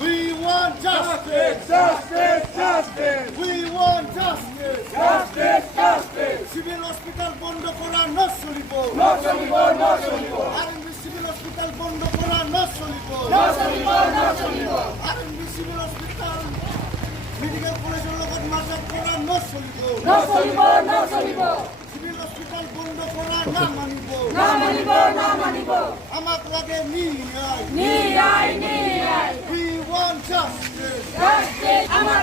We want justice! Justice! Justice! We want justice! Justice! Justice! Civil hospital বন্ধ করা না চলিব না চলিব না চলিব আরএনবি সিভিল হসপিটাল বন্ধ করা না চলিব না চলিব না চলিব আরএনবি সিভিল হসপিটাল মেডিকেল কলেজের লগত মার্জার করা না চলিব না চলিব না চলিব সিভিল হসপিটাল বন্ধ করা না মানিব না মানিব না মানিব আমাক লাগে ন্যায় ন্যায় ন্যায় We want justice! Justice! আমার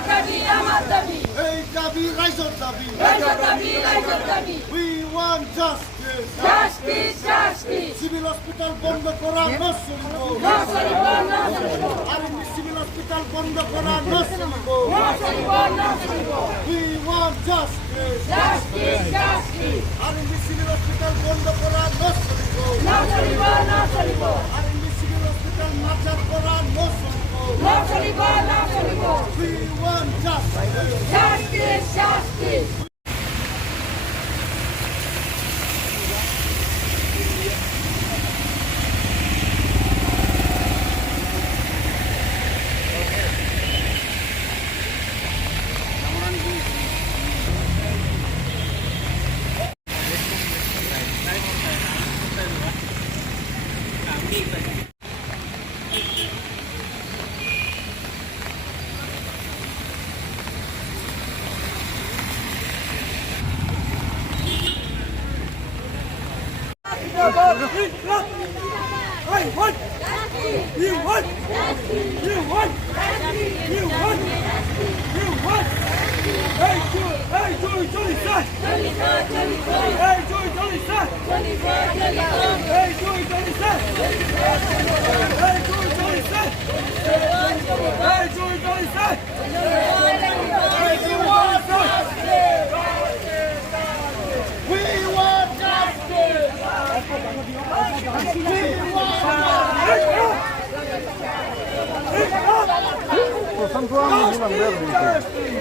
দাবি এই দাবি রাইজর দাবি রাইজর দাবি We want justice! Justice! Justice! Civil hospital বন্ধ করা না চলিব না চলিব না চলিব আরএনবি সিভিল হসপিটাল বন্ধ করা না চলিব না চলিব না চলিব We want justice! Justice! Justice! RNB civil hospital বন্ধ করা না চলিব না চলিব না চলিব আরএনবি সিভিল হসপিটাল মার্জার করা না চলিব না চলিব না চলিব We want justice! Justice! Justice!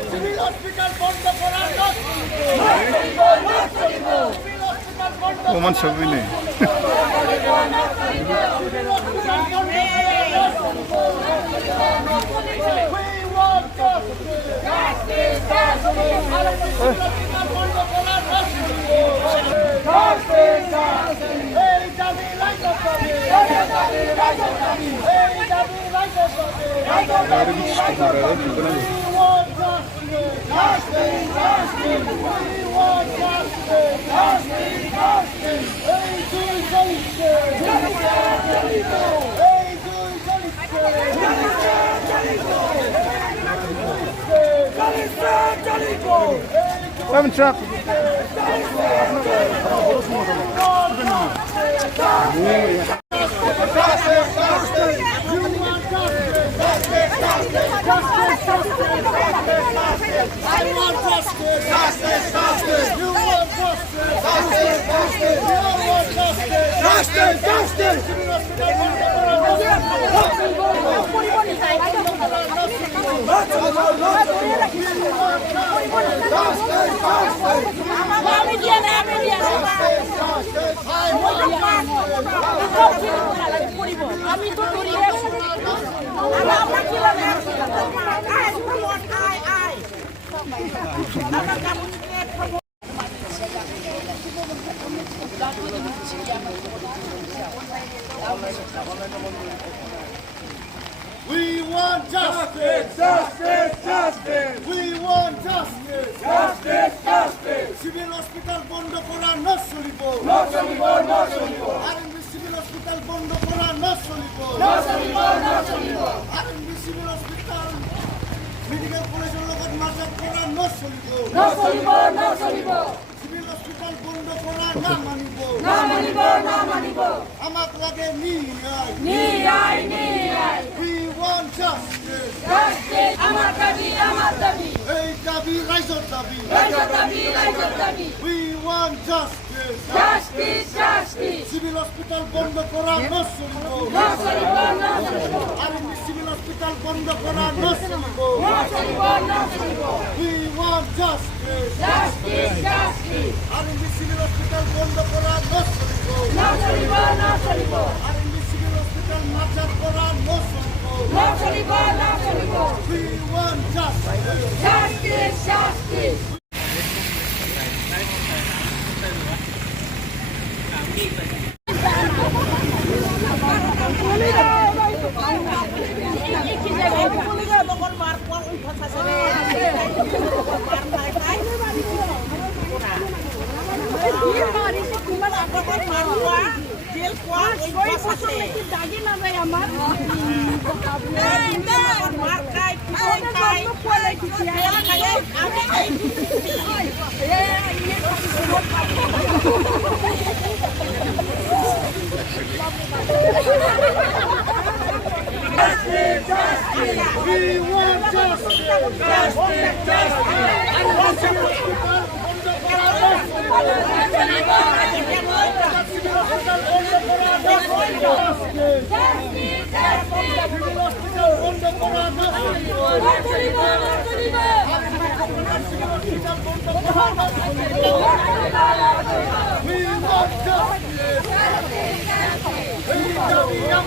Civil hospital বন্ধ করা না চলিব প্রমাণ ছবি নেই Seven truck. আমি তো We want justice! Justice! Justice! We want justice! Justice! Justice! Civil hospital বন্ধ করা না চলিব না চলিব না চলিব আরএনবি সিভিল হসপিটাল বন্ধ করা না চলিব নচলিব আৰএমবি চিভিল হস্পিটাল মেডিকেল কলেজৰ লগত মাজত কৰা নচলিব নচলিব চিভিল হস্পিটাল বন্ধ কৰা নামানিব আমাক লাগে ন্যায় We want justice আমার দাবি এই দাবি রাইজৰ দাবি We want justice civil hospital বন্ধ করা নচলিব আরএমবি সিভিল হস্পিটাল বন্ধ করা নচলিব We want justice RMB civil hospital বন্ধ করা নচলিব আরএমবি সিভিল হস্পিটাল মার্চার করা নচলিব We want justice We want justice